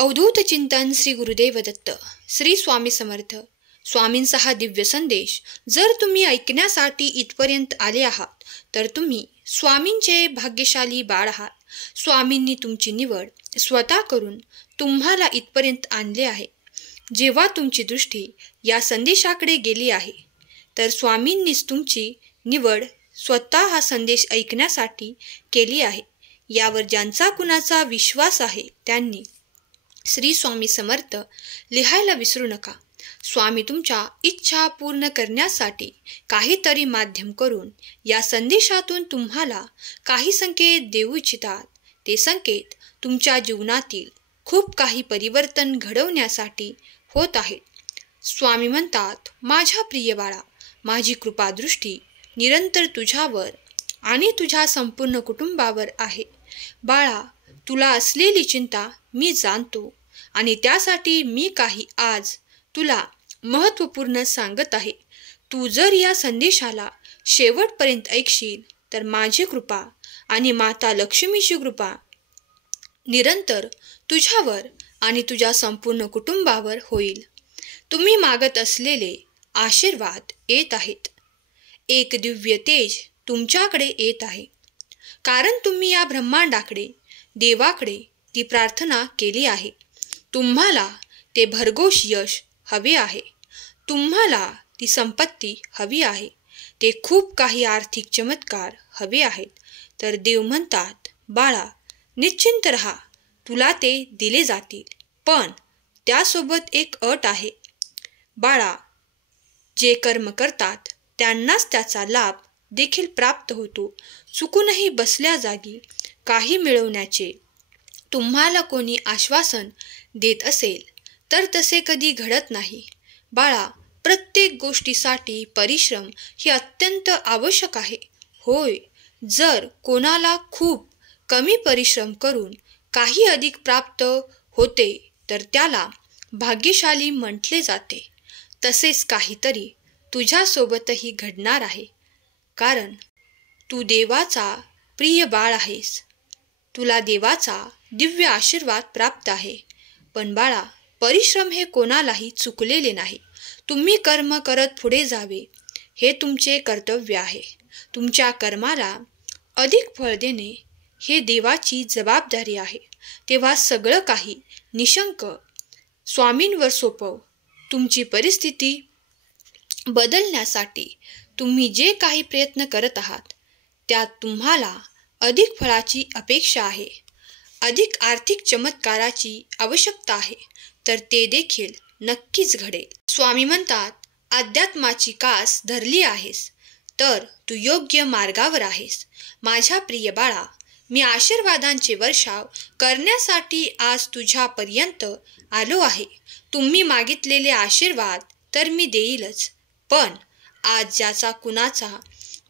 अवधूत चिंतन श्री गुरुदेव दत्त. श्री स्वामी समर्थ. स्वामींचा हा दिव्य संदेश जर तुम्ही ऐकण्यासाठी इथपर्यंत आले आहात तर तुम्ही स्वामींचे भाग्यशाली बाळ आहात. स्वामींनी तुमची निवड स्वतः करून तुम्हाला इथपर्यंत आणले आहे. जेव्हा तुमची दृष्टी या संदेशाकडे गेली आहे तर स्वामींनीच तुमची निवड स्वतः हा संदेश ऐकण्यासाठी केली आहे. यावर ज्यांचा कुणाचा विश्वास आहे त्यांनी श्री स्वामी समर्थ लिहायला विसरू नका. स्वामी तुमच्या इच्छा पूर्ण करण्यासाठी काहीतरी माध्यम करून या संदेशातून तुम्हाला काही संकेत देऊ इच्छितात. ते संकेत तुमच्या जीवनातील खूप काही परिवर्तन घडवण्यासाठी होत आहेत. स्वामी म्हणतात, माझ्या प्रिय बाळा, माझी कृपादृष्टी निरंतर तुझ्यावर आणि तुझ्या संपूर्ण कुटुंबावर आहे. बाळा, तुला असलेली चिंता मी जाणतो आणि त्यासाठी मी काही आज तुला महत्त्वपूर्ण सांगत आहे. तू जर या संदेशाला शेवटपर्यंत ऐकशील तर माझी कृपा आणि माता लक्ष्मीची कृपा निरंतर तुझ्यावर आणि तुझ्या संपूर्ण कुटुंबावर होईल. तुम्ही मागत असलेले आशीर्वाद येत आहेत. एक दिव्य तेज तुमच्याकडे येत आहे, कारण तुम्ही या ब्रह्मांडाकडे, देवाकडे ती प्रार्थना केली आहे. तुम्हाला ते भरघोष यश हवे आहे. तुम्हाला ती संपत्ती हवी आहे. ते खूप काही आर्थिक चमत्कार हवे आहेत. तर देव म्हणतात, बाळा, निश्चिंत रहा, तुला ते दिले जातील. पण त्यासोबत एक अट आहे. बाळा, जे कर्म करतात त्यांनाच त्याचा लाभ देखील प्राप्त होतो. चुकूनही बसल्या जागी काही मिळवण्याचे तुम्हाला कोणी आश्वासन देत असेल तर तसे कधी घडत नाही. बाळा, प्रत्येक गोष्टीसाठी परिश्रम हे अत्यंत आवश्यक आहे. होय, जर कोणाला खूप कमी परिश्रम करून काही अधिक प्राप्त होते तर त्याला भाग्यशाली म्हटले जाते. तसेच काहीतरी तुझ्यासोबतही घडणार आहे, कारण तू देवाचा प्रिय बाळ आहेस. तुला देवाचा दिव्य आशीर्वाद प्राप्त आहे. पण बाळा, परिश्रम हे कोणालाही चुकलेले नाही. तुम्ही कर्म करत पुढे जावे हे तुमचे कर्तव्य आहे. तुमच्या कर्माला अधिक फळ देणे हे देवाची जबाबदारी आहे. तेव्हा सगळं काही निशंक स्वामींवर सोपव. तुमची परिस्थिती बदलण्यासाठी तुम्ही जे काही प्रयत्न करत आहात त्यात तुम्हाला अधिक फळाची अपेक्षा आहे, अधिक आर्थिक चमत्काराची आवश्यकता आहे, तर ते देखील नक्कीच घडेल. स्वामी म्हणतात, अध्यात्माची कास धरली आहेस तर तू योग्य मार्गावर आहेस. माझ्या प्रिय बाळा, मी आशीर्वादांचे वर्षाव करण्यासाठी आज तुझ्यापर्यंत आलो आहे. तुम्ही मागितलेले आशीर्वाद तर मी देईलच, पण आज ज्याचा कुणाचा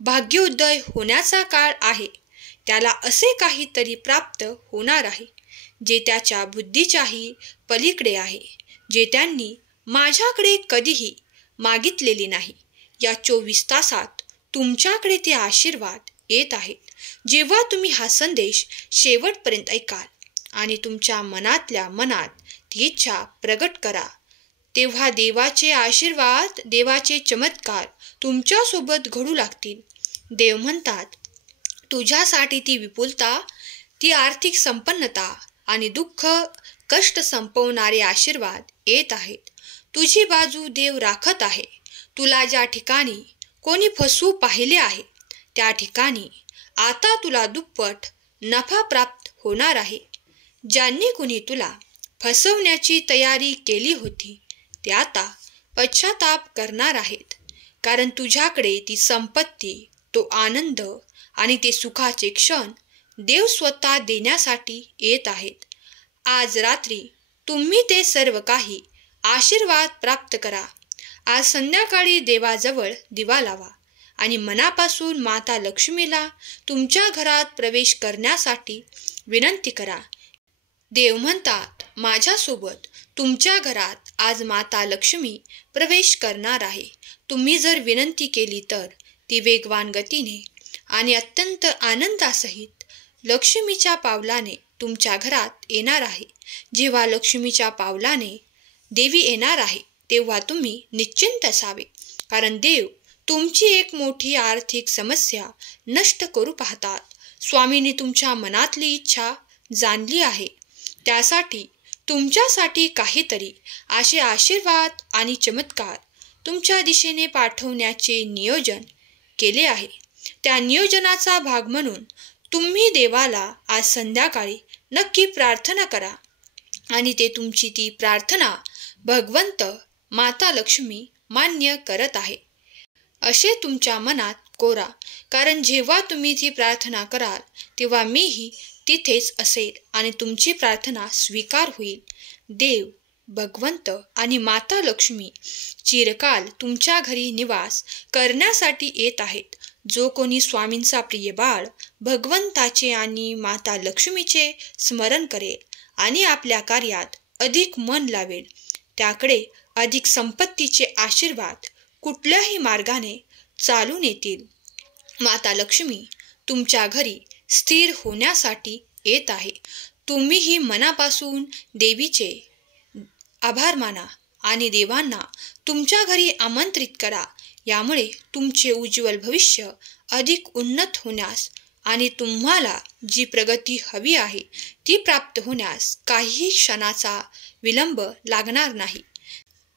भाग्योदय होण्याचा काळ आहे त्याला असे काहीतरी प्राप्त होणार आहे जे त्याच्या बुद्धीच्याही पलीकडे आहे, जे त्यांनी माझ्याकडे कधीही मागितलेले नाही. या 24 तासात तुमच्याकडे ते आशीर्वाद येत आहेत. जेव्हा तुम्ही हा संदेश शेवटपर्यंत ऐकाल आणि तुमच्या मनातल्या मनात ती इच्छा प्रगट करा, तेव्हा देवाचे आशीर्वाद, देवाचे चमत्कार तुमच्यासोबत घडू लागतील. देव म्हणतात, तुझ्यासाठी ती विपुलता, ती आर्थिक संपन्नता आणि दुःख कष्ट संपवणारे आशीर्वाद येत आहेत. तुझी बाजू देव राखत आहे. तुला ज्या ठिकाणी कोणी फसवू पाहिले आहे त्या ठिकाणी आता तुला दुप्पट नफा प्राप्त होणार आहे. ज्यांनी कुणी तुला फसवण्याची तयारी केली होती ते आता पश्चाताप करणार आहेत, कारण तुझ्याकडे ती संपत्ती, तो आनंद आणि ते सुखाचे क्षण देव स्वतः देण्यासाठी येत आहेत. आज रात्री तुम्ही ते सर्व काही आशीर्वाद प्राप्त करा. आज संध्याकाळी देवाजवळ दिवा लावा आणि मनापासून माता लक्ष्मीला तुमच्या घरात प्रवेश करण्यासाठी विनंती करा. देव म्हणतात, माझ्यासोबत तुमच्या घरात आज माता लक्ष्मी प्रवेश करणार आहे. तुम्ही जर विनंती केली तर ती वेगवान गतीने आणि अत्यंत आनंदासहित लक्ष्मीच्या पावलाने तुमच्या घरात येणार आहे. जेव्हा लक्ष्मीच्या पावलाने देवी येणार आहे तेव्हा तुम्ही निश्चिंत असावे, कारण देव तुमची एक मोठी आर्थिक समस्या नष्ट करू पाहतात. स्वामींनी तुमच्या मनातली इच्छा जाणली आहे. त्यासाठी तुमच्यासाठी काहीतरी असे आशीर्वाद आणि चमत्कार तुमच्या दिशेने पाठवण्याचे नियोजन केले आहे. त्या नियोजनाचा भाग म्हणून तुम्ही देवाला आज संध्याकाळी नक्की प्रार्थना करा आणि ते तुमची ती प्रार्थना भगवंत माता लक्ष्मी मान्य करत आहे असे तुमच्या मनात कोरा, कारण जेव्हा तुम्ही ती प्रार्थना कराल तेव्हा मीही तिथेच असेल आणि तुमची प्रार्थना स्वीकार होईल. देव, भगवंत आणि माता लक्ष्मी चिरकाल तुमच्या घरी निवास करण्यासाठी येत आहेत. जो कोणी स्वामींचा प्रिय बाळ भगवंताचे आणि माता लक्ष्मीचे स्मरण करेल आणि आपल्या कार्यात अधिक मन लावेल, त्याकडे अधिक संपत्तीचे आशीर्वाद कुठल्याही मार्गाने चालून येतील. माता लक्ष्मी तुमच्या घरी स्थिर होण्यासाठी येत आहे. तुम्हीही मनापासून देवीचे आभार माना आणि देवांना तुमच्या घरी आमंत्रित करा. यामुळे तुमचे उज्ज्वल भविष्य अधिक उन्नत होण्यास आणि तुम्हाला जी प्रगती हवी आहे ती प्राप्त होण्यास काहीही क्षणाचा विलंब लागणार नाही.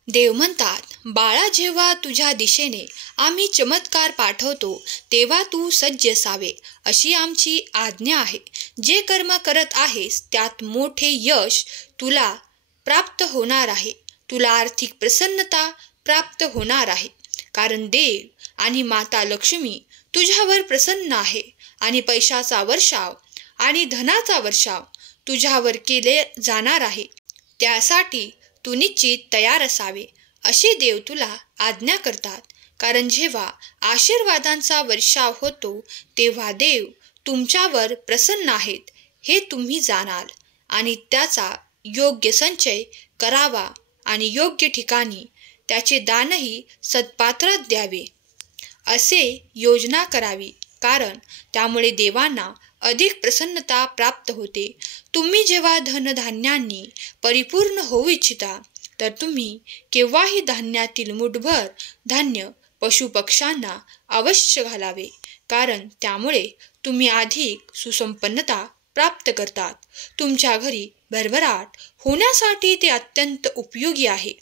देव म्हणतात, बाळा, जेव्हा तुझ्या दिशेने आम्ही चमत्कार पाठवतो तेव्हा तू सज्ज असावे अशी आमची आज्ञा आहे. जे कर्म करत आहेस त्यात मोठे यश तुला प्राप्त होणार आहे. तुला आर्थिक प्रसन्नता प्राप्त होणार आहे, कारण देव आणि माता लक्ष्मी तुझ्यावर प्रसन्न आहे आणि पैशाचा वर्षाव आणि धनाचा वर्षाव तुझ्यावर केले जाणार आहे. त्यासाठी तू निश्चित तयार असावे असे देव तुला आज्ञा करतात, कारण जेव्हा आशीर्वादांचा वर्षाव होतो तेव्हा देव तुमच्यावर प्रसन्न आहेत हे तुम्ही जाणाल आणि त्याचा योग्य संचय करावा आणि योग्य ठिकाणी त्याचे दानही सत्पात्रात द्यावे असे योजना करावी, कारण त्यामुळे देवांना अधिक प्रसन्नता प्राप्त होते. तुम्ही जेव्हा धनधान्यांनी परिपूर्ण होऊ इच्छिता तर तुम्ही केव्हाही धान्यातील मुठभर धान्य पशुपक्ष्यांना अवश्य घालावे, कारण त्यामुळे तुम्ही अधिक सुसंपन्नता प्राप्त करतात. तुमच्या घरी भरभराट होण्यासाठी ते अत्यंत उपयोगी आहे.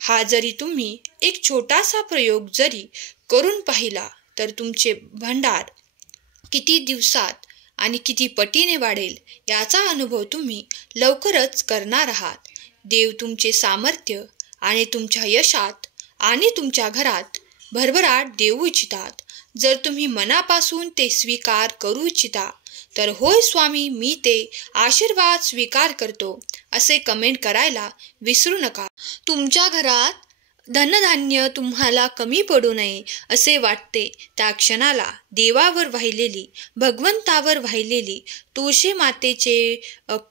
हा जरी तुम्ही एक छोटासा प्रयोग जरी करून पाहिला तर तुमचे भांडार किती दिवसात आणि किती पटीने वाढेल याचा अनुभव तुम्ही लवकरच करणार आहात. देव तुमचे सामर्थ्य आणि तुमच्या यशात आणि तुमच्या घरात भरभराट देऊ इच्छितात. जर तुम्ही मनापासून ते स्वीकार करू इच्छिता तर होय स्वामी, मी ते आशीर्वाद स्वीकार करतो असे कमेंट करायला विसरू नका. तुमच्या घरात धनधान्य तुम्हाला कमी पडू नये असे वाटते त्या क्षणाला देवावर वाहिलेली, भगवंतावर वाहिलेली तुळशी मातेचे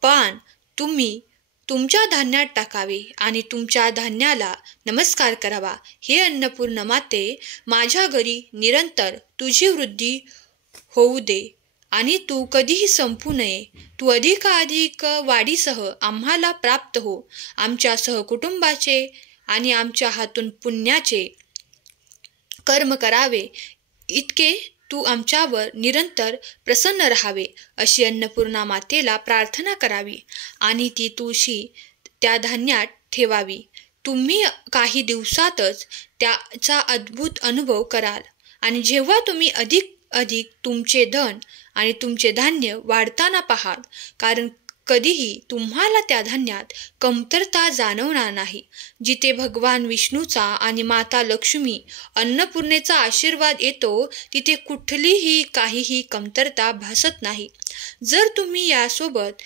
पान तुम्ही तुमच्या धान्यात टाकावे आणि तुमच्या धान्याला नमस्कार करावा. हे अन्नपूर्ण माते, माझ्या घरी निरंतर तुझी वृद्धी होऊ दे आणि तू कधीही संपू नये. तू अधिकाधिक वाढीसह आम्हाला प्राप्त हो. आमच्या सहकुटुंबाचे आणि आमच्या हातून पुण्याचे कर्म करावे इतके तू आमच्यावर निरंतर प्रसन्न राहावे अशी अन्नपूर्णा मातेला प्रार्थना करावी आणि ती तुळशी त्या धान्यात ठेवावी. तुम्ही काही दिवसातच त्याचा अद्भुत अनुभव कराल आणि जेव्हा तुम्ही अधिक तुमचे धन आणि तुमचे धान्य वाढताना पाहाल, कारण कधीही तुम्हाला त्या धान्यात कमतरता जाणवणार नाही. जिथे भगवान विष्णूचा आणि माता लक्ष्मी अन्नपूर्णेचा आशीर्वाद येतो तिथे कुठलीही काहीही कमतरता भासत नाही. जर तुम्ही यासोबत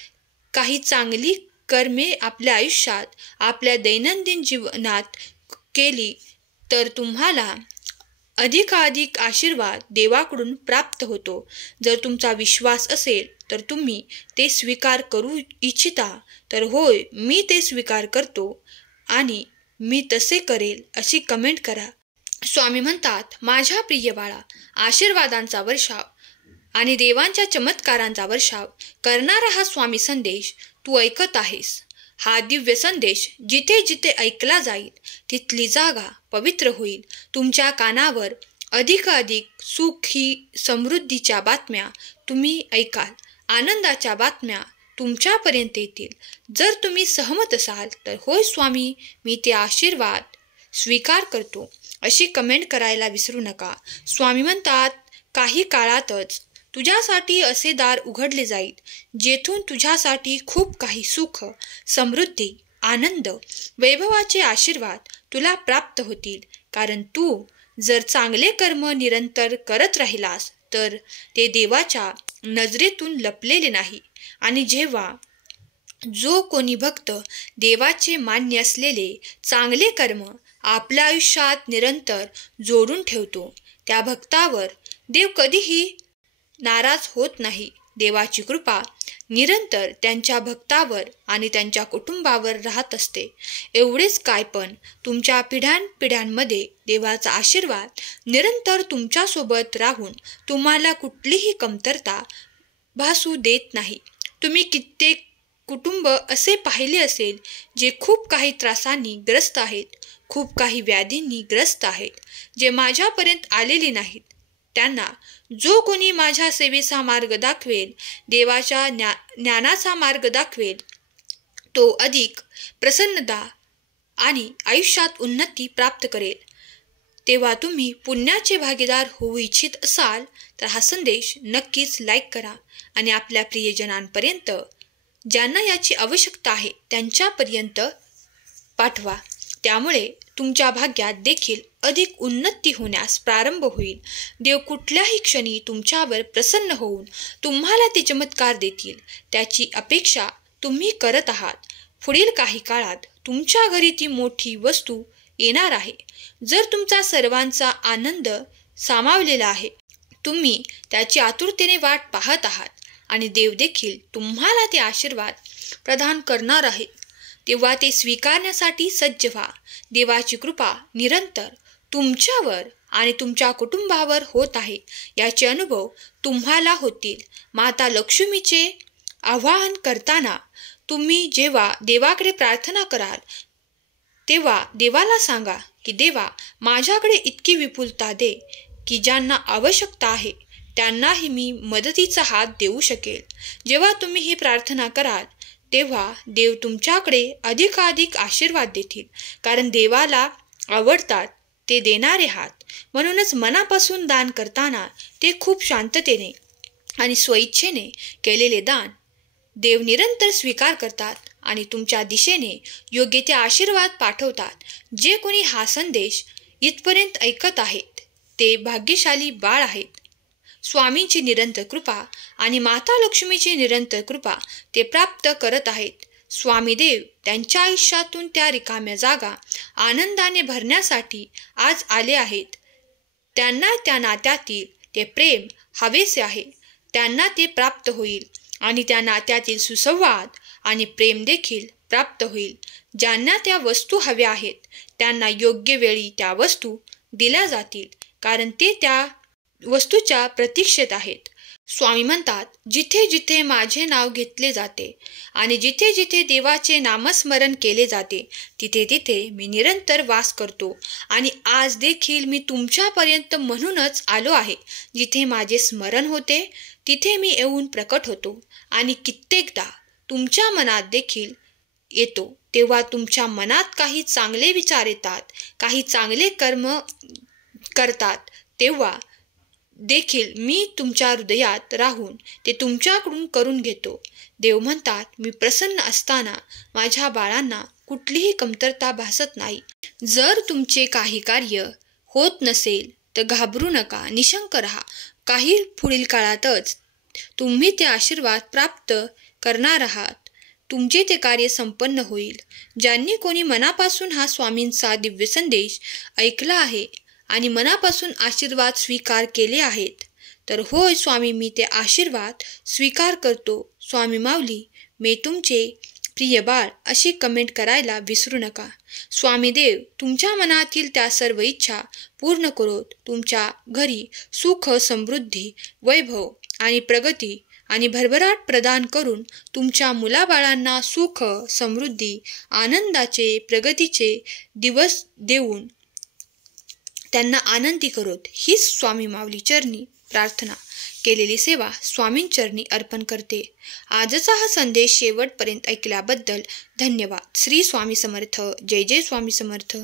काही चांगली कर्मे आपल्या आयुष्यात, आपल्या दैनंदिन जीवनात केली तर तुम्हाला अधिकाधिक आशीर्वाद देवाकडून प्राप्त होतो. जर तुमचा विश्वास असेल तर तुम्ही ते स्वीकार करू इच्छिता तर होय, मी ते स्वीकार करतो आणि मी तसे करेल अशी कमेंट करा. स्वामी म्हणतात, माझ्या प्रिय बाळा, आशीर्वादांचा वर्षाव आणि देवांच्या चमत्कारांचा वर्षाव करणारा हा स्वामी संदेश तू ऐकत आहेस. हा दिव्य संदेश जिथे जिथे ऐकला जाईल तिथली जागा पवित्र होईल. तुमच्या कानावर अधिकाधिक सुखी समृद्धीच्या बातम्या तुम्ही ऐकाल. आनंदाच्या बातम्या तुमच्यापर्यंत येतील. जर तुम्ही सहमत असाल तर होय स्वामी, मी ते आशीर्वाद स्वीकार करतो अशी कमेंट करायला विसरू नका. स्वामी म्हणतात, काही काळातच तुझ्यासाठी असे दार उघडले जाईल जेथून तुझ्यासाठी खूप काही सुख, समृद्धी, आनंद, वैभवाचे आशीर्वाद तुला प्राप्त होतील. कारण तू जर चांगले कर्म निरंतर करत राहिलास तर ते देवाच्या नजरेतून लपलेले नाही. आणि जेव्हा जो कोणी भक्त देवाचे मान्य असलेले चांगले कर्म आपल्या आयुष्यात निरंतर जोडून ठेवतो त्या भक्तावर देव कधीही नाराज होत नाही. देवाची कृपा निरंतर त्यांच्या भक्तावर आणि त्यांच्या कुटुंबावर राहत असते. एवढेच काय, पण तुमच्या पिढ्यानपिढ्यांमध्ये देवाचा आशीर्वाद निरंतर तुमच्यासोबत राहून तुम्हाला कुठलीही कमतरता भासू देत नाही. तुम्ही कित्येक कुटुंब असे पाहिले असेल जे खूप काही त्रासांनी ग्रस्त आहेत, खूप काही व्याधींनी ग्रस्त आहेत, जे माझ्यापर्यंत आलेले नाहीत. त्यांना जो कोणी माझ्या सेवेचा मार्ग दाखवेल, देवाच्या ज्ञानाचा मार्ग दाखवेल, तो अधिक प्रसन्नता आणि आयुष्यात उन्नती प्राप्त करेल. तेव्हा तुम्ही पुण्याचे भागीदार होऊ इच्छित असाल तर हा संदेश नक्कीच लाईक करा आणि आपल्या प्रियजनांपर्यंत, ज्यांना याची आवश्यकता आहे त्यांच्यापर्यंत पाठवा. त्यामुळे तुमच्या भाग्यात देखील अधिक उन्नती होण्यास प्रारंभ होईल. देव कुठल्याही क्षणी तुमच्यावर प्रसन्न होऊन तुम्हाला ते चमत्कार देतील. त्याची अपेक्षा तुम्ही करत आहात. पुढील काही काळात तुमच्या घरी ती मोठी वस्तू येणार आहे. जर तुमचा सर्वांचा आनंद सामावलेला आहे, तुम्ही त्याची आतुरतेने वाट पाहत आहात आणि देव देखील तुम्हाला ते आशीर्वाद प्रदान करणार आहे, तेव्हा ते स्वीकारण्यासाठी सज्ज व्हा. देवाची कृपा निरंतर तुमच्यावर आणि तुमच्या कुटुंबावर होत आहे याचे अनुभव तुम्हाला होतील. माता लक्ष्मीचे आवाहन करताना तुम्ही जेव्हा देवाकडे प्रार्थना कराल तेव्हा देवाला सांगा की देवा, माझ्याकडे इतकी विपुलता दे की ज्यांना आवश्यकता आहे त्यांनाही मी मदतीचा हात देऊ शकेल. जेव्हा तुम्ही ही प्रार्थना कराल तेव्हा देव तुमच्याकडे अधिकाधिक आशीर्वाद देतील. कारण देवाला आवडतात ते देणारे हात. म्हणूनच मनापासून दान करताना ते खूप शांततेने आणि स्वइच्छेने केलेले दान देव निरंतर स्वीकार करतात आणि तुमच्या दिशेने योग्य ते आशीर्वाद पाठवतात. जे कोणी हा संदेश इथपर्यंत ऐकत आहेत ते भाग्यशाली बाळ आहेत. स्वामींची निरंतर कृपा आणि माता लक्ष्मीची निरंतर कृपा ते प्राप्त करत आहेत. स्वामीदेव त्यांच्या आयुष्यातून त्या रिकाम्या जागा आनंदाने भरण्यासाठी आज आले आहेत. त्यांना त्या नात्यातील ते प्रेम हवेसे आहे. त्यांना ते प्राप्त होईल आणि त्या नात्यातील सुसंवाद आणि प्रेम देखील प्राप्त होईल. ज्यांना त्या वस्तू हव्या आहेत त्यांना योग्य वेळी त्या वस्तू दिल्या जातील, कारण ते त्या वस्तूच्या प्रतीक्षेत आहेत. स्वामी म्हणतात, जिथे जिथे माझे नाव घेतले जाते आणि जिथे जिथे देवाचे नामस्मरण केले जाते तिथे तिथे मी निरंतर वास करतो. आणि आज देखील मी तुमच्यापर्यंत म्हणूनच आलो आहे. जिथे माझे स्मरण होते तिथे मी येऊन प्रकट होतो आणि कित्येकदा तुमच्या मनात देखील येतो. तेव्हा तुमच्या मनात काही चांगले विचार येतात, काही चांगले कर्म करतात, तेव्हा देखील मी तुमच्या हृदयात राहून ते तुमच्याकडून करून घेतो. देव म्हणतात, मी प्रसन्न असताना माझ्या बाळांना कुठलीही कमतरता भासत नाही. जर तुमचे काही कार्य होत नसेल तर घाबरू नका, निशंक राहा. काही पुढील काळातच तुम्ही ते आशीर्वाद प्राप्त करणार आहात. तुमचे ते कार्य संपन्न होईल. ज्यांनी कोणी मनापासून हा स्वामींचा दिव्य संदेश ऐकला आहे आणि मनापासून आशीर्वाद स्वीकार केले आहेत तर होय स्वामी, मी ते आशीर्वाद स्वीकार करतो. स्वामी माऊली, मी तुमचे प्रिय बाळ अशी कमेंट करायला विसरू नका. स्वामी देव तुमच्या मनातील त्या सर्व इच्छा पूर्ण करोत. तुमच्या घरी सुख, समृद्धी, वैभव आणि प्रगती आणि भरभराट प्रदान करून तुमच्या मुलाबाळांना सुख, समृद्धी, आनंदाचे, प्रगतीचे दिवस देऊन त्यांना आनंदी करोत, हीच स्वामी माऊली चरणी प्रार्थना केलेली सेवा स्वामींचरणी अर्पण करते. आजचा हा संदेश शेवटपर्यंत ऐकल्याबद्दल धन्यवाद. श्री स्वामी समर्थ. जय जय स्वामी समर्थ.